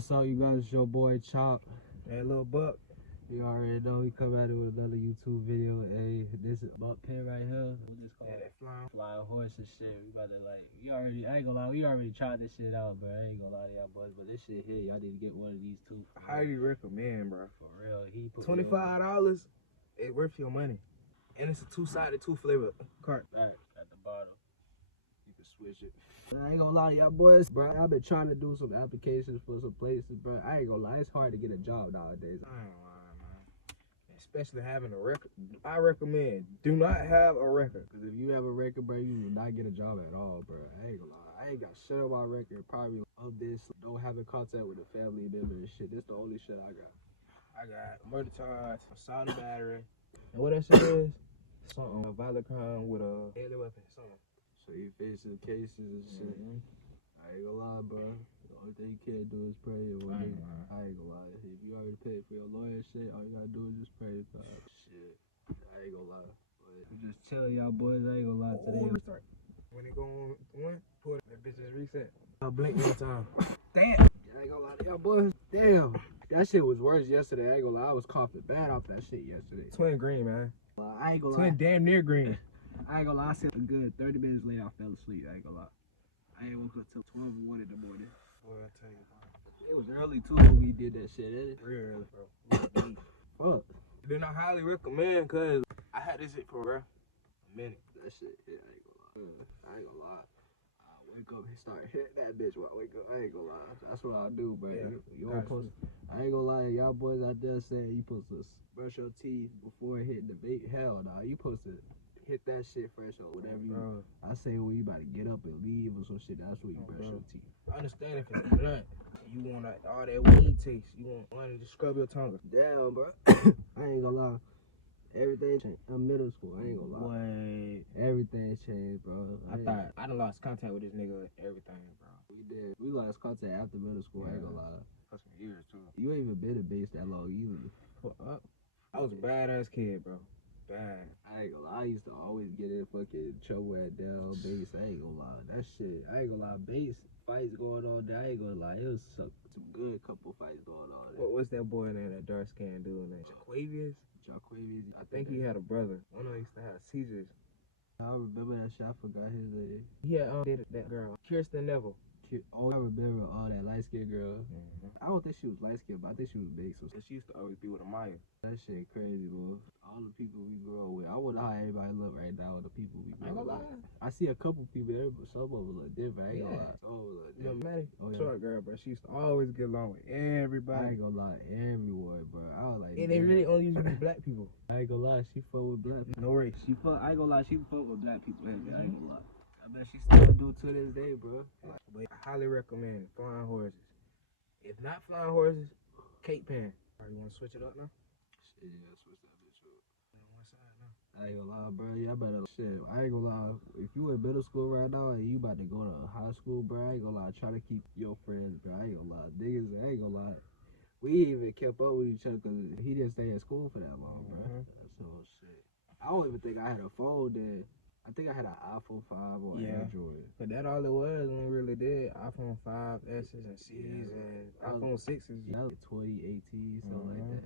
What's up, you guys? It's your boy Chop. Hey, little Buck. You already know we come at it with another YouTube video. Hey, this is Buck Pin right here. What this called? Yeah, that Flying horse and shit. We about to I ain't gonna lie, we already tried this shit out, bro. I ain't gonna lie to y'all boys, but this shit here, y'all need to get one of these too. Highly recommend, bro. For real. He put $25, it's worth your money. And it's a two-sided, two-flavor cart. back at the bottom. You can switch it. I ain't gonna lie to y'all boys, bro. I've been trying to do some applications for some places, bro. I ain't gonna lie, it's hard to get a job nowadays. I ain't lying, man. Especially having a record. I recommend, do not have a record. Cause if you have a record, bro, you will not get a job at all, bro. I ain't gonna lie. I ain't got shit on my record. Probably of this, don't having contact with a family member and shit. This the only shit I got. I got murder charge, assault and battery. And what that shit is? Something, a violent crime with a deadly weapon, something. So you facing cases and shit. I ain't gonna lie, bro. The only thing you can't do is pray. I ain't gonna lie. If you already paid for your lawyer and shit, all you gotta do is just pray to God. Shit. I ain't gonna lie. But we just telling y'all boys, I ain't gonna lie today. When it go on one, put that bitch is reset. I'll blink one time. Damn. I ain't gonna lie to y'all boys. Damn. That shit was worse yesterday. I ain't gonna lie. I was coughing bad off that shit yesterday. Twin green, man. I ain't gonna lie. Twin damn near green. I ain't gonna lie. I slept good. 30 minutes later, I fell asleep. I ain't gonna lie. I ain't woke up till 12 or 1 in the morning. Boy, I tell you, bro. It was early too when we did that shit, ain't it? Real early, bro. Fuck. Then I highly recommend, cause I had this shit for a minute. That shit, yeah, I ain't gonna lie. I ain't gonna lie. I wake up and start hitting that bitch while I wake up. I ain't gonna lie. That's what I do, bro. Yeah, you don't post. I ain't gonna lie, y'all boys out there saying you supposed to brush your teeth before hitting the bait. Hell nah, you supposed to hit that shit fresh or whatever you. I say when you about to get up and leave or some shit, that's when you brush your teeth. I understand if it's blunt. You want all that weed taste. You want to scrub your tongue. Damn, bro. I ain't gonna lie. Everything changed. I'm middle school. I ain't gonna lie. What? Everything changed, bro. I thought I done lost contact with this nigga. Everything, bro. We did. We lost contact after middle school. I ain't gonna lie. For some years too. You ain't even been in base that long either. I was a badass kid, bro. Bad. I ain't gonna lie. I used to always get in fucking trouble at down base. I ain't gonna lie. That shit. I ain't gonna lie. Base fights going on there. I ain't gonna lie. It was some good couple fights going on there. What was that boy name? That dark skin dude named Jaquavius? Jaquavius. I think he had a brother. One of them used to have seizures. I remember that shit. I forgot his name. Yeah, dated that girl, Kirsten Neville. Oh, I remember that light skinned girl. I don't think she was light skinned, but I think she was big. So she used to always be with Amaya. That shit crazy, bro. All the people we grew up with. I wonder how everybody look right now with the people we grew up with. I see a couple people there, but some of them look different. I ain't gonna lie. Some of them look different. Maddie, short girl, bro. She used to always get along with everybody. I ain't gonna lie, everyone, bro. I was like, and they really only used to be black people. I ain't gonna lie, she fuck with black people. No race. I ain't gonna lie, she fuck with black people. I ain't gonna lie. I bet she still do to this day, bro. But I highly recommend flying horses. If not flying horses, Cape Pan. Alright, you wanna switch it up now? Shit, yeah, switch that bitch up. On one side now. I ain't gonna lie, bro. Y'all better shit. I ain't gonna lie. If you in middle school right now and you about to go to high school, bro, I ain't gonna lie. Try to keep your friends, bro. I ain't gonna lie. Niggas, I ain't gonna lie. We even kept up with each other because he didn't stay at school for that long, bro. So shit. I don't even think I had a phone then. I think I had an iPhone 5 or Android. But that all it was when we really did. iPhone 5, S's and C's and iPhone 6s. That was 2018, something like that.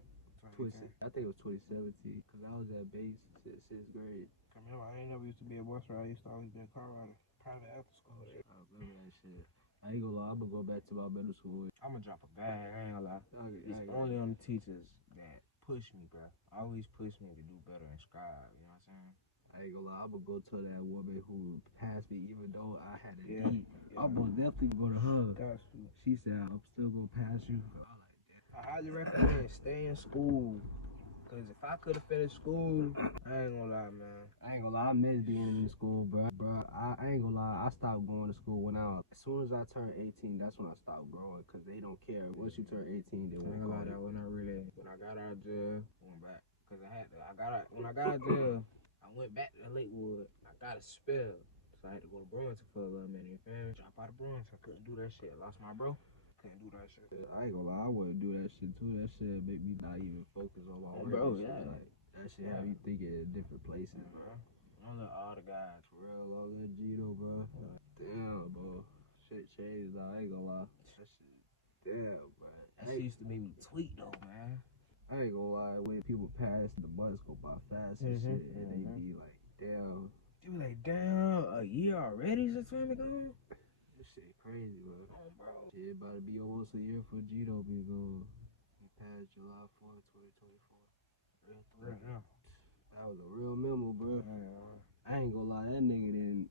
I think it was 2017 because I was at base since 6th grade. Remember, I ain't never used to be a bus rider. I used to always be a car rider. Private after school shit. I remember that shit. I ain't gonna lie, I'm gonna go back to my middle school. I'm gonna drop a bag, I ain't gonna lie. It's only on the teachers that push me, bro. Always push me to do better and strive, you know what I'm saying? I ain't gonna lie, I'm gonna go to that woman who passed me even though I had a D. I'm gonna definitely go to her. She said, I'm still gonna pass you. I highly recommend stay in school. Cause if I could've finished school, I ain't gonna lie, man. I ain't gonna lie, I miss being in school, bro. I ain't gonna lie, I stopped going to school as soon as I turned 18, that's when I stopped growing. Cause they don't care. Once you turn 18, they won't call you. When I got out of jail, I went back. Cause when I got out of jail, I went back to Lakewood. I got a spell. So I had to go to Brunswick for a little minute, you feel me? Drop out of Brunswick. I couldn't do that shit. Lost my bro. Couldn't do that shit. I ain't gonna lie, I wouldn't do that shit too. That shit make me not even focus on my work. Bro, Like, that shit have you thinking in different places, bro. I love all the guys. For real, all that Gito, bro. Damn, bro. Shit changed now, I ain't gonna lie. That shit, damn, bro. shit used to make me tweet though, man. I ain't gonna lie, when people pass, the months go by fast and shit, and they be like, damn. You be like, damn, a year already since time gone? This shit crazy, bro. Oh, bro. Shit about to be almost a year for Gito be gone. He passed July 4th, 2024. Real, yeah. That was a real memo, bro. Yeah. I ain't gonna lie, that nigga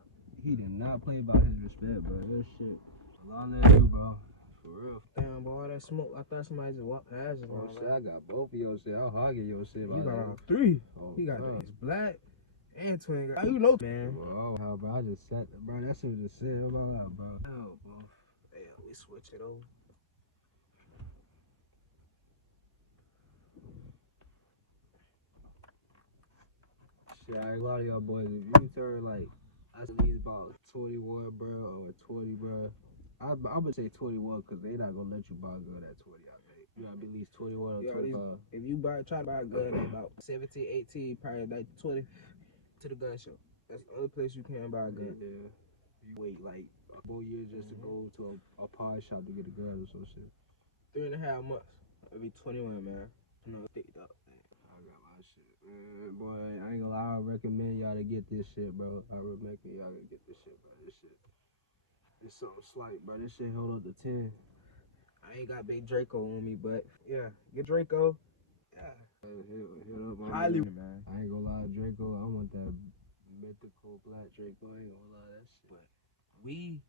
he did not play by his respect, bro. That shit. A lot of that you, bro. For real. Damn, boy, all that smoke. I thought somebody just walked past us. Oh, shit, I got both of your shit. I'll hogging your shit. You got all three. Oh, He got bro. his black and twin. How you know, man? Oh, how, bro? I just sat there, bro. That shit was just sitting in my lap, bro. Oh, bro. Damn, we switch it over. Shit, I ain't gonna lie to y'all boys. If you turn like, at least about 21, bro, or 20, bro. I'm gonna say 21 because they not gonna let you buy a gun at 20, I think. You gotta be at least 21 or Yeah, 25. If you try to buy a gun at about 17, 18, probably like 20 to the gun show. That's the only place you can buy a gun. Yeah. You wait like a whole year just to go to a pawn shop to get a gun or some shit. 3.5 months. I'll be 21, man. No, thicked up. I got my shit. Man, boy, I ain't gonna lie. I recommend y'all to get this shit, bro. I recommend y'all to get this shit, bro. This shit. It's something slight, bro. This shit hold up to 10. I ain't got big Draco on me, but yeah, get Draco. Yeah. Hit up on Highly, me. man. I ain't gonna lie, Draco. I want that mythical black Draco. I ain't gonna lie, that shit. But me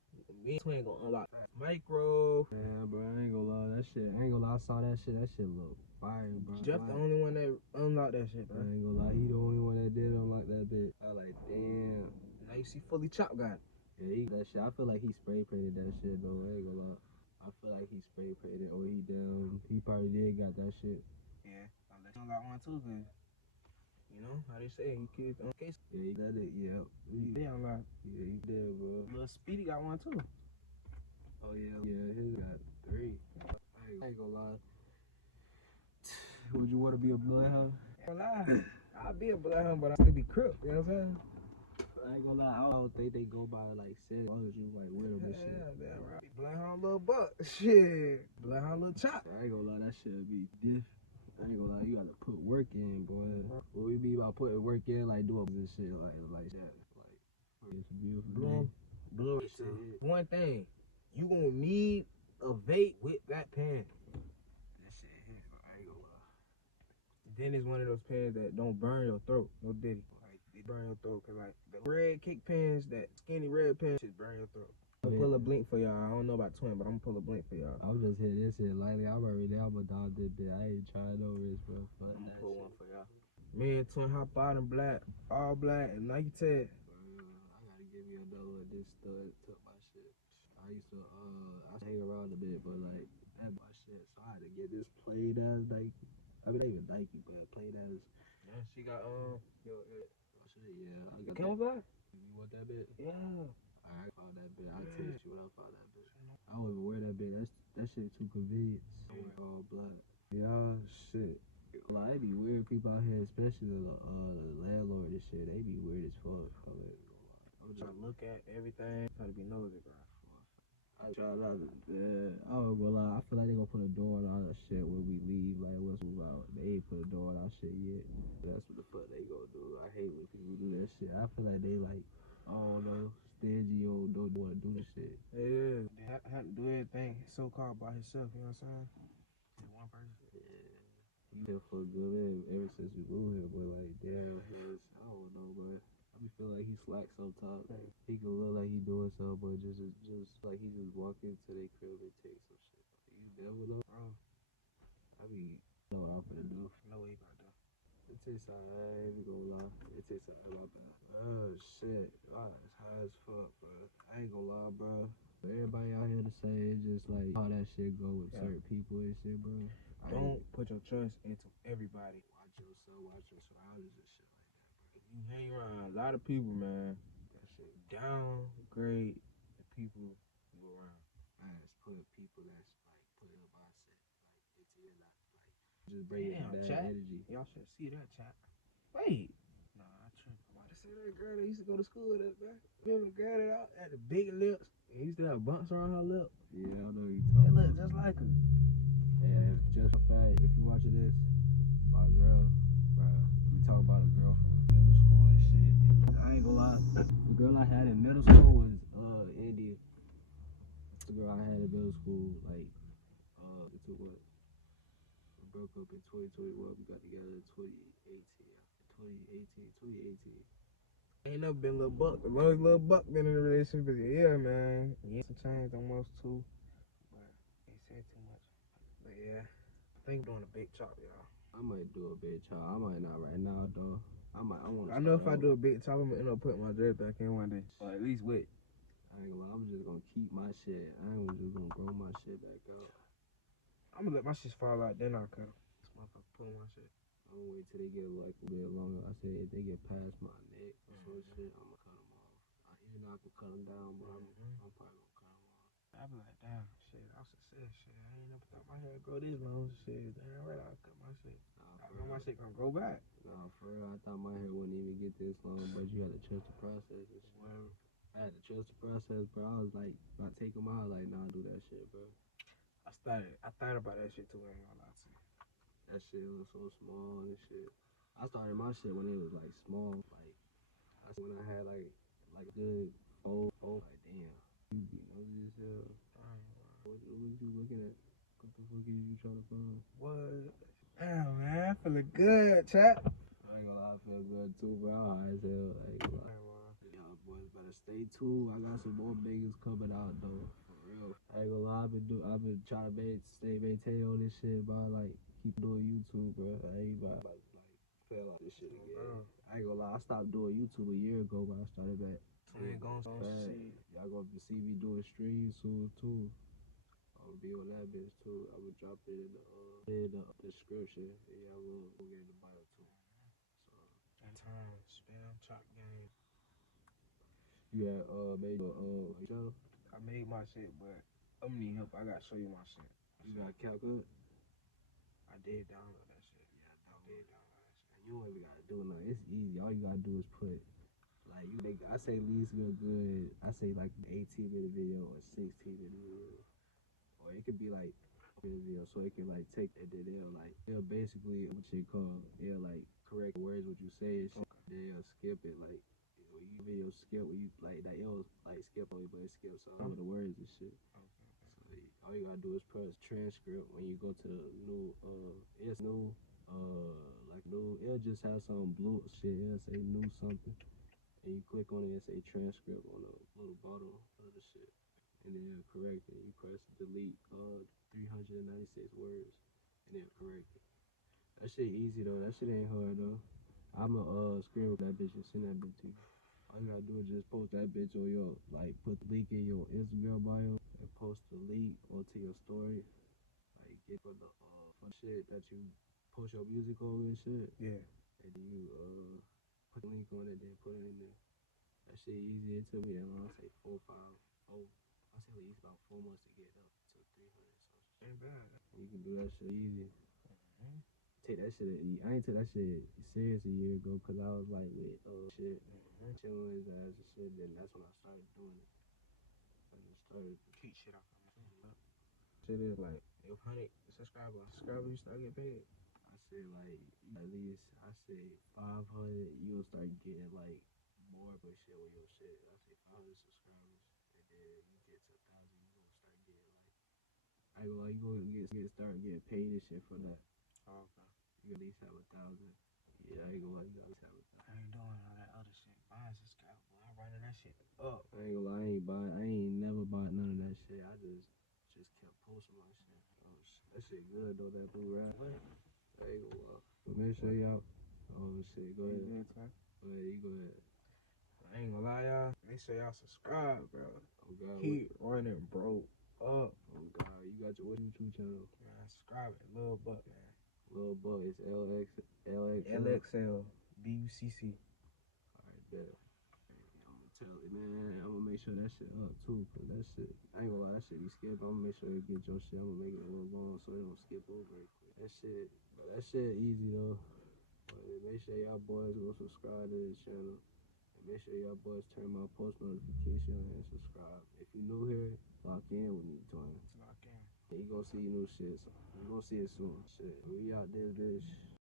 and Twin gonna unlock that micro. Yeah, bro, I ain't gonna lie, that shit. I ain't gonna lie, I saw that shit. That shit look fire, bro. Jeff the only one that unlocked that shit, I bro. ain't gonna lie, he the only one that did unlock that bitch. I like, damn. Now you see Fully Chop got it. Yeah, he that shit. I feel like he spray painted that shit though. I ain't gonna lie. I feel like he spray painted or he down. He probably did got that shit. Yeah, unless you unlock one too, cause you know how they say you kids on case. Yeah, he got it. Yeah, He did unlock. yeah, he did, bro. Lil Speedy got one too. Oh yeah, yeah, his got 3. I ain't gonna lie. Would you want to be a bloodhound? Ain't gonna lie. I'll be a bloodhound, but I still be crip. You know what I'm saying? I ain't gonna lie. I don't think they go by like set as long as you like with them and shit. Yeah, damn right. Bloodhound Lil Buck. Shit. Bloodhound Lil Chop. I ain't gonna lie, that shit be diff. I ain't gonna lie, you gotta put work in, boy. What we be about putting work in, like doing this shit, like that. Like, it's a beautiful Blue. day. Shit. One thing, you gonna need a vape with that pen. That shit hit. I ain't gonna lie. Then it's one of those pens that don't burn your throat. No diddy. Like, they burn your throat. Cause like, the red kick pens, that skinny red pen, shit burn your throat. I'm gonna pull a blink for y'all. I don't know about Twin, but I'm gonna pull a blink for y'all. I'm just hitting this shit lightly. I'm already down, but dog did that. I ain't trying no risk, bro. Fuck I'm that gonna pull shit. one for y'all. Me and Twin hop out in black, all black, and Nike Tech. I gotta give you another one. This stud took my shit. I used to hang around a bit, but like that's my shit. So I had to get this played as Nike. I mean, not even Nike, but played as. Yeah, she got Oh shit, yeah. I got that. camouflage. You want that bit? Yeah. I found that bit. I'll text you when I found that bit. I don't even wear that bit. That shit too convenient. All black. Y'all shit. Like, they be weird people out here, especially the landlord and shit. They be weird as fuck. I'm trying to look at everything. Try to be nosy, bro. I try not to. I don't gonna lie. I feel like they gonna put a door on all that shit when we leave. Like, what's move out? They ain't put a door on our shit yet. That's what the fuck they gonna do. I hate when people do that shit. I feel like they like, I don't know, stingy or don't want to do the shit. Yeah. They have to do everything so called by himself. You know what I'm saying? One person. Yeah. He been for a good minute ever since we moved here, but like, damn, I don't know, bro. I be feeling like he slack sometimes. He can look like he doing something, but just like he just walk into their crib and take some shit. You never know, bro. I mean, know what I'm finna do. No way about that. It tastes alright, I ain't gonna lie. It tastes alright, my bad. Oh shit, I was high as fuck, bro. I ain't gonna lie, bro. Everybody out here to say it's just like how that shit go with certain people and shit, bro. Don't put your trust into everybody. Watch yourself, watch your surroundings and shit like that, bro. You hang around a lot of people, man. That shit downgrade the people you around. I just put people that's like put in a mindset like into your life, like just bring Damn, bad chat. energy. Y'all should see that chat. Wait. Nah, I tripped. I'm about to say that girl that used to go to school with us, man. Remember the girl that out had the big lips and used to have bumps around her lip? Yeah, I know you They talking. look just like her. Yeah, just a fact. If you watching this, my girl, bruh, we talking about a girl from middle school and shit. I ain't gonna lie. The girl I had in middle school was India. The girl I had in middle school, like it's what? We broke up in 2021. We got together in 2018. Ain't never been Lil Buck. The longest Lil Buck been in a relationship is a year, man. Yeah, some change almost two. But ain't said too much. But yeah, I think I'm doing a big chop, y'all. I might do a big chop. I might not right now though. I want. I know if I do a big chop, I'm gonna end up putting my dread back in one day. Or at least wait. I ain't gonna lie, I'm just gonna keep my shit. I ain't just gonna grow my shit back out. I'm gonna let my shit fall out, then I'll cut 'em. This motherfucker pulling my shit. I'm gonna wait till they get like a bit longer. I said if they get past my neck or some shit, I'm gonna cut them off. Even though I can cut them down, but I'm probably gonna cut them off. I be like, damn, shit, I was success, shit. I ain't never thought my hair would grow this long, shit. Damn right, I'll cut my shit. I know my shit gonna grow back. Nah, for real, I thought my hair wouldn't even get this long, but you had to trust the process and shit. I had to trust the process, bro. I was like, I take them out, like, nah, do that shit, bro. I thought about that shit too, I ain't gonna lie to you. That shit was so small and shit. I started my shit when it was like small, like when I had like a good four, like damn, you be nosy as hell. What was you looking at? What the fuck is you trying to find? What? Damn, man, feeling good, chap. I ain't gonna lie, I feel good too, bro. I'm high as hell. I ain't gonna lie. Y'all boys better stay tuned. I got some more bangers coming out though. For real. I ain't gonna lie, I've been trying to maintain all this shit, bro. Like keep doing YouTube, bro. I ain't about like fail out this shit again. I ain't gonna lie, I stopped doing YouTube a year ago, but I started back. Y'all gonna see me doing streams soon too. I'm gonna be on that bitch too. I will drop it in the description. And y'all will get in the bio too. So in time, spam chop game. you had made your channel? I made my shit, but I'm gonna need help. I gotta show you my shit. You got CapCut? I did download that shit. Yeah, I did download that shit. You don't even gotta do nothing. It's easy. All you gotta do is put like you make. I say least real good. I say like 18-minute video or 16-minute video, or it could be like a video, so it can like take and then they'll basically what you call they'll like correct words what you say and shit. Okay. Then they'll skip it like when you video skip when you like that it'll like skip away but it skips all of the words and shit. Okay. So all you gotta do is press transcript when you go to the new it's new like new it'll just have some blue shit, it'll say new something. And you click on it and say transcript on the little bottom of the shit. And then it'll correct it. You press delete 396 words and it'll correct it. That shit easy though. That shit ain't hard though. I'ma screen with that bitch and send that bitch to you. All you gotta do is just post that bitch on your like put the link in your Instagram bio and post the link onto your story. Like get for the for shit that you post your music on and shit. Yeah. And then you put the link on it, then put it in there. That shit easy. It took me I'll say 4 or 5. I'll say at least about 4 months to get up to 300. So ain't bad. you can do that shit easy. Take that shit. I ain't take that shit serious a year ago because I was like with shit, chilling his ass and shit. Then that's when I started doing it. I just started Keep shit off of me. Shit is like if 100 subscribers you start getting paid. I say like at least I say 500 you'll start getting like more but shit with your shit. I say 500 subscribers and then you get to 1,000 you gonna start getting like I go like you gonna start getting paid and shit for that. Oh, okay. You at least have 1,000. Yeah, I ain't gonna lie, you at least have 1,000. I ain't doing all that other shit. Buying subscribers, boy. I'm running that shit up. I ain't gonna lie, I ain't never bought none of that shit. I just kept posting my shit. Oh, that shit good though, that blue rap. I ain't gonna lie. But make sure y'all. Oh shit, go ahead. Good, Go ahead, you go ahead. I ain't gonna lie, y'all. Make sure y'all subscribe, bro. Oh God. Keep running, bro. Up. Oh God, you got your what YouTube channel? Man, subscribe it, Lil Buck, man. Lil Buck, it's LXL BUCC. Alright, bet. I'm gonna tell it, man. I'm gonna make sure that shit up too, cause that shit, I ain't gonna lie, that shit be skip. I'm gonna make sure it get your shit. I'm gonna make it a little long so it don't skip over it quick. That shit easy though. But make sure y'all boys go subscribe to this channel. And make sure y'all boys turn my post notification on and subscribe. If you new here, lock in with me, join. Lock in. You gonna see new shit. So you gonna see it soon. Shit, we out this bitch.